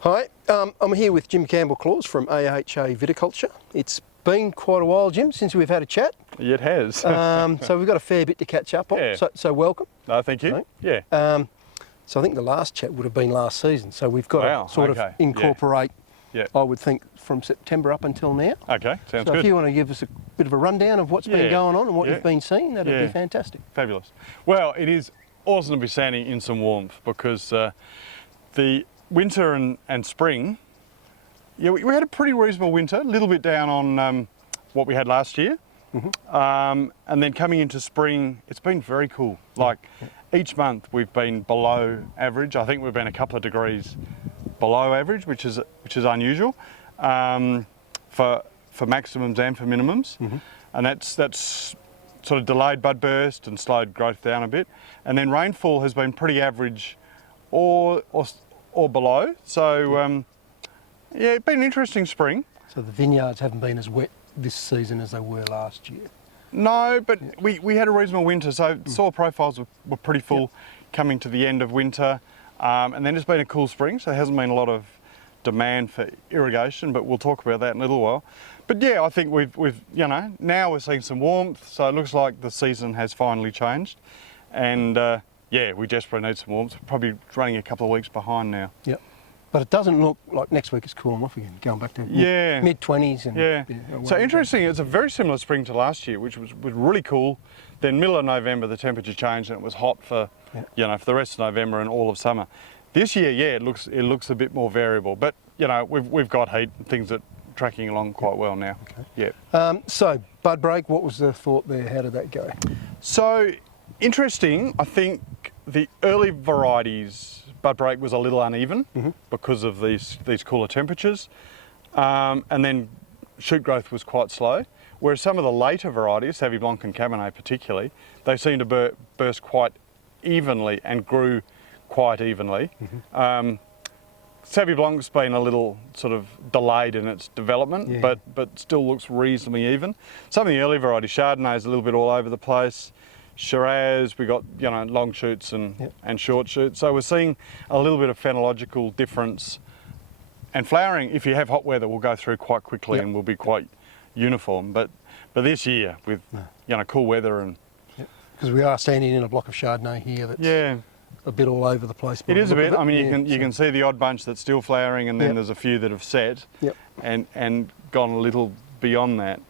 Hi, I'm here with Jim Campbell-Clause from AHA Viticulture. It's been quite a while, Jim, since we've had a chat. It has. So we've got a fair bit to catch up on, Yeah. so welcome. No, thank you. Right. Yeah. So I think the last chat would have been last season, so we've got Wow, to sort okay. of incorporate, Yeah. I would think, from September up until now. Okay, sounds So good. if you want to give us a bit of a rundown of what's been going on and what you've been seeing, that'd be fantastic. Fabulous. Well, it is awesome to be standing in some warmth because the winter and spring, we had a pretty reasonable winter, a little bit down on what we had last year. And then coming into spring, it's been very cool. Like each month we've been below average. I think we've been a couple of degrees below average, which is unusual for maximums and for minimums. And that's sort of delayed budburst and slowed growth down a bit. And then rainfall has been pretty average or below. So yeah, it's been an interesting spring. So the vineyards haven't been as wet this season as they were last year. No, but we had a reasonable winter, so soil profiles were pretty full coming to the end of winter. And then it's been a cool spring, so there hasn't been a lot of demand for irrigation, but we'll talk about that in a little while. But yeah, I think we've now we're seeing some warmth, so it looks like the season has finally changed. And yeah, we desperately need some warmth. Probably running a couple of weeks behind now. Yep. But it doesn't look like next week it's cooling off again, going back to mid-20s. And So interesting, it's a very similar spring to last year, which was really cool. Then middle of November, the temperature changed and it was hot for, for the rest of November and all of summer. This year, it looks a bit more variable, but we've got heat and things that are tracking along quite well now. Okay. So bud break, what was the thought there? How did that go? So interesting, I think the early varieties, bud break was a little uneven because of these cooler temperatures, and then shoot growth was quite slow. Whereas some of the later varieties, Sauvignon Blanc and Cabernet particularly, they seemed to burst quite evenly and grew quite evenly. Sauvignon Blanc's been a little sort of delayed in its development, but still looks reasonably even. Some of the early varieties, Chardonnay's a little bit all over the place. Shiraz, we got long shoots and short shoots. So we're seeing a little bit of phenological difference. And flowering, if you have hot weather, will go through quite quickly and will be quite uniform. But this year, with cool weather and because we are standing in a block of Chardonnay here that's a bit all over the place. It is a bit. I mean, you can see the odd bunch that's still flowering, and then there's a few that have set and gone a little beyond that.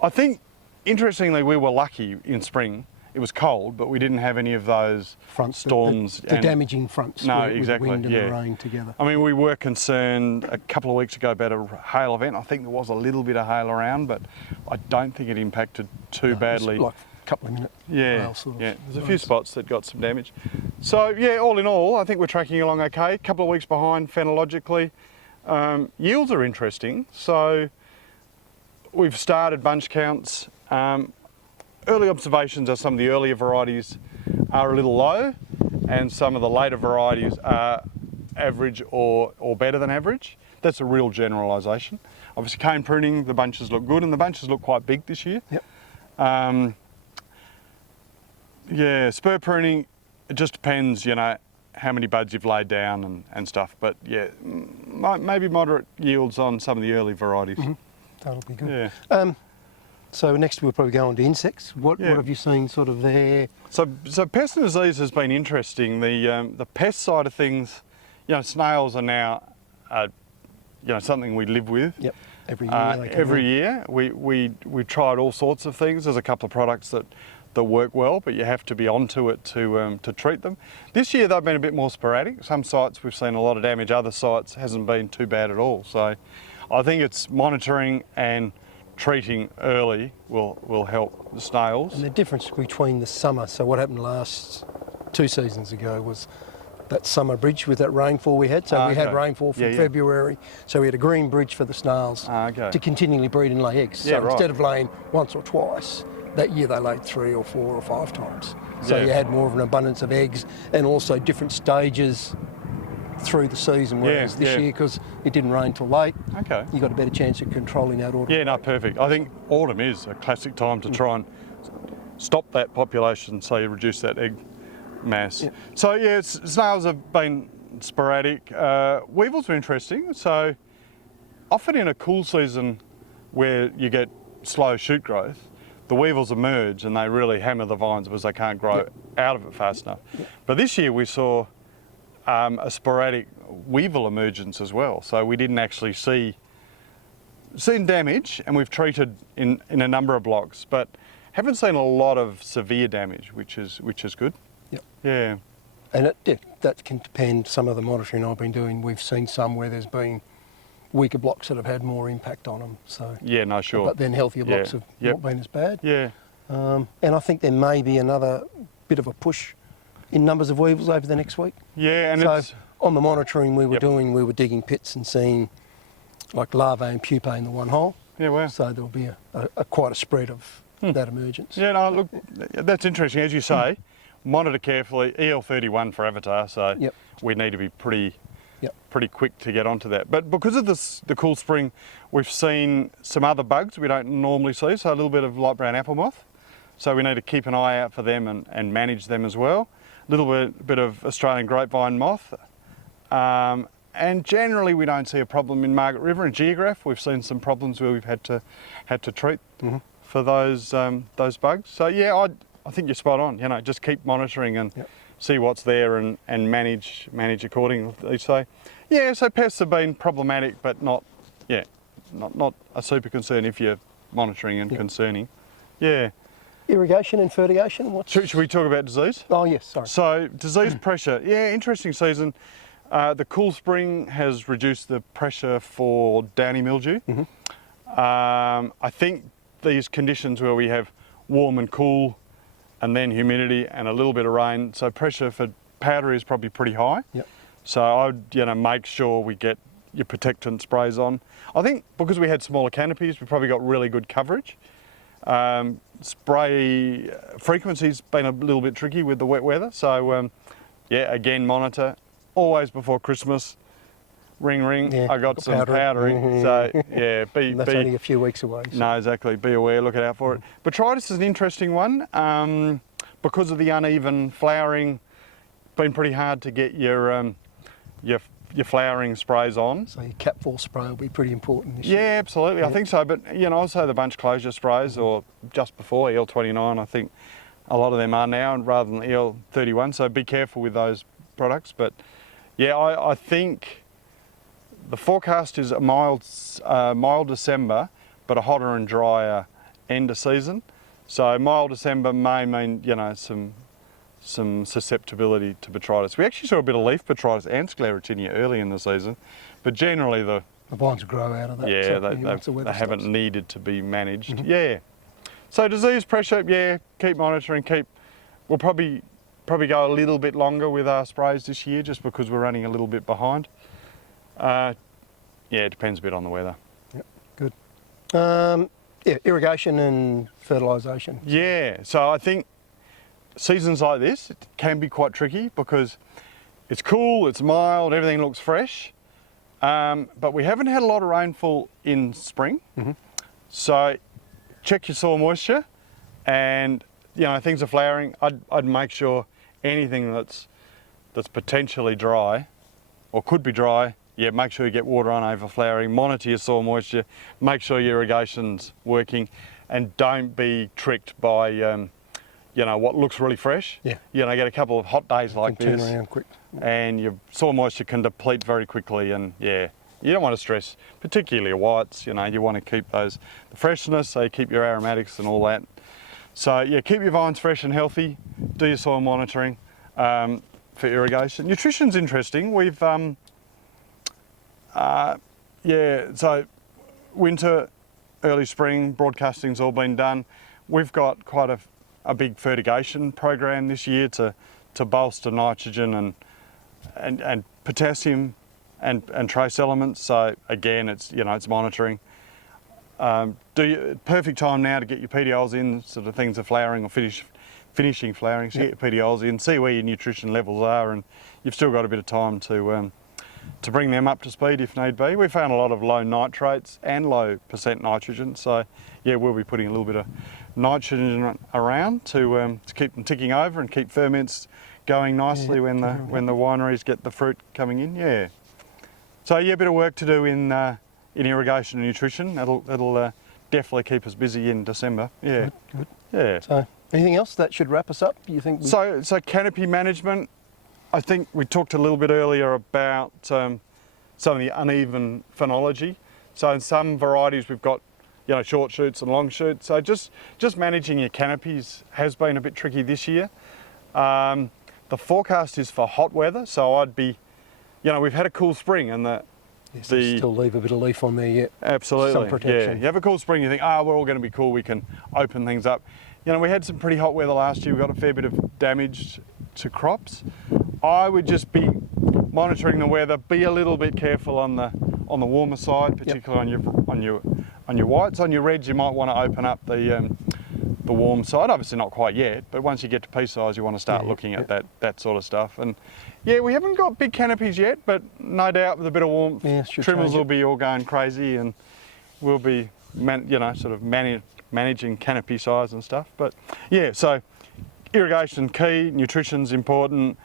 I think, interestingly, we were lucky in spring. It was cold, but we didn't have any of those storms. The damaging fronts with the wind and the rain together. I mean, we were concerned a couple of weeks ago about a hail event. I think there was a little bit of hail around, but I don't think it impacted too badly. It was like a couple of minute hail sort of. There's a few spots that got some damage. So yeah, all in all, I think we're tracking along okay. A couple of weeks behind phenologically. Yields are interesting. So we've started bunch counts. Early observations are some of the earlier varieties are a little low, and some of the later varieties are average or better than average. That's a real generalisation. Obviously cane pruning, the bunches look good, and the bunches look quite big this year. Spur pruning, it just depends, how many buds you've laid down and stuff. But yeah, maybe moderate yields on some of the early varieties. That'll be good. So next we'll probably go on to insects. What have you seen sort of there? So pest and disease has been interesting. The pest side of things, snails are now, something we live with. Every year. Every year, we tried all sorts of things. There's a couple of products that work well, but you have to be onto it to treat them. This year they've been a bit more sporadic. Some sites we've seen a lot of damage. Other sites hasn't been too bad at all. So I think it's monitoring and treating early will help the snails. And the difference between the summer, so what happened last 2 seasons ago was that summer bridge with that rainfall we had. So we had rainfall from February, so we had a green bridge for the snails to continually breed and lay eggs. So instead of laying once or twice, that year they laid 3 or 4 or 5 times. So you had more of an abundance of eggs and also different stages through the season, whereas this year, because it didn't rain till late, you got a better chance of controlling that autumn. Yeah, no, perfect. I think autumn is a classic time to try and stop that population, so you reduce that egg mass. So yeah, snails have been sporadic. Weevils are interesting. So often in a cool season where you get slow shoot growth, the weevils emerge and they really hammer the vines because they can't grow out of it fast enough. But this year we saw a sporadic weevil emergence as well. So we didn't actually seen damage, and we've treated in a number of blocks, but haven't seen a lot of severe damage, which is good. Yep. Yeah. And that can depend. Some of the monitoring I've been doing, we've seen some where there's been weaker blocks that have had more impact on them. So yeah, no, sure. But then healthier blocks have not been as bad. Yeah. And I think there may be another bit of a push in numbers of weevils over the next week. Yeah, and so it's on the monitoring we were doing, we were digging pits and seeing like larvae and pupae in the one hole. Yeah, wow. So there'll be quite a spread of that emergence. Yeah, no, look, that's interesting. As you say, monitor carefully. EL31 for Avatar, so we need to be pretty quick to get onto that. But because of the cool spring, we've seen some other bugs we don't normally see, so a little bit of light brown apple moth. So we need to keep an eye out for them and manage them as well. A little bit of Australian grapevine moth. And generally we don't see a problem in Margaret River and Geograph. We've seen some problems where we've had to treat for those bugs. So yeah, I think you're spot on. You know, just keep monitoring and see what's there and manage accordingly. So yeah, so pests have been problematic, but not a super concern if you're monitoring and concerning. Yeah. Irrigation and fertigation. Should we talk about disease? Oh yes, sorry. So disease pressure. Yeah, interesting season. The cool spring has reduced the pressure for downy mildew. I think these conditions where we have warm and cool and then humidity and a little bit of rain, so pressure for powdery is probably pretty high. So I'd make sure we get your protectant sprays on. I think because we had smaller canopies, we probably got really good coverage. Spray frequency's been a little bit tricky with the wet weather, so yeah, again, monitor. Always before Christmas, ring, I got some powdery. So yeah, that's only a few weeks away. So. No, exactly, be aware, look out for it. Botrytis is an interesting one. Because of the uneven flowering, been pretty hard to get your flowering sprays on. So your Cap 4 spray will be pretty important this year. Yeah, absolutely, I think so. But also the bunch closure sprays, or just before EL29, I think a lot of them are now, rather than EL31. So be careful with those products. But yeah, I think the forecast is a mild December, but a hotter and drier end of season. So mild December may mean some susceptibility to botrytis. We actually saw a bit of leaf botrytis and sclerotinia early in the season, but generally the vines grow out of that. Yeah, they haven't needed to be managed. Yeah. So disease pressure, yeah, keep monitoring. We'll probably go a little bit longer with our sprays this year, just because we're running a little bit behind. Yeah, it depends a bit on the weather. Yep, good. Yeah, irrigation and fertilisation. Yeah, so I think seasons like this it can be quite tricky because it's cool, it's mild, everything looks fresh, but we haven't had a lot of rainfall in spring. So check your soil moisture, and things are flowering. I'd make sure anything that's potentially dry or could be dry, yeah, make sure you get water on over flowering, monitor your soil moisture, make sure your irrigation's working, and don't be tricked by what looks really fresh. Yeah. Get a couple of hot days like this, turn around quick, and your soil moisture can deplete very quickly, and yeah, you don't want to stress, particularly your whites. You want to keep the freshness, so you keep your aromatics and all that. So yeah, keep your vines fresh and healthy. Do your soil monitoring for irrigation. Nutrition's interesting. We've so winter, early spring, broadcasting's all been done. We've got quite a big fertigation program this year to bolster nitrogen and potassium and trace elements. So again, it's monitoring. Perfect time now to get your PDLs in, sort of things are flowering or finishing flowering. So get your PDLs in, see where your nutrition levels are, and you've still got a bit of time to bring them up to speed if need be. We found a lot of low nitrates and low % nitrogen, so yeah, we'll be putting a little bit of nitrogen around to keep them ticking over and keep ferments going nicely when the wineries get the fruit coming in. Yeah. So yeah, a bit of work to do in irrigation and nutrition. That'll definitely keep us busy in December. Yeah. Good. Yeah. So anything else that should wrap us up? You think? So canopy management. I think we talked a little bit earlier about some of the uneven phenology. So in some varieties we've got, you know, short shoots and long shoots. So just managing your canopies has been a bit tricky this year. The forecast is for hot weather, so I'd be, you know, we've had a cool spring and still leave a bit of leaf on there yet. Absolutely. Some protection. Yeah, you have a cool spring, you think, we're all going to be cool, we can open things up. You know, we had some pretty hot weather last year. We got a fair bit of damage to crops. I would just be monitoring the weather. Be a little bit careful on the warmer side, particularly on your whites. On your reds, you might want to open up the warm side. Obviously not quite yet, but once you get to pea size, you want to start looking at that sort of stuff. And yeah, we haven't got big canopies yet, but no doubt with a bit of warmth, trimmers will be all going crazy, and we'll be, managing canopy size and stuff. But yeah, so irrigation key, nutrition's important,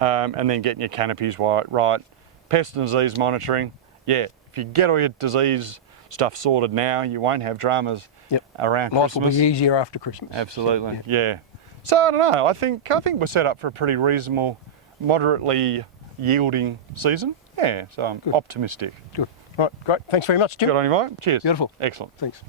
and then getting your canopies right. Pest and disease monitoring. Yeah, if you get all your disease stuff sorted now, you won't have dramas around Christmas. Life will be easier after Christmas. Absolutely, yeah. So I don't know. I think we're set up for a pretty reasonable, moderately yielding season. Yeah, so I'm optimistic. Good. Right, great. Thanks very much, Jim. Good on you, mate. Cheers. Beautiful. Excellent. Thanks.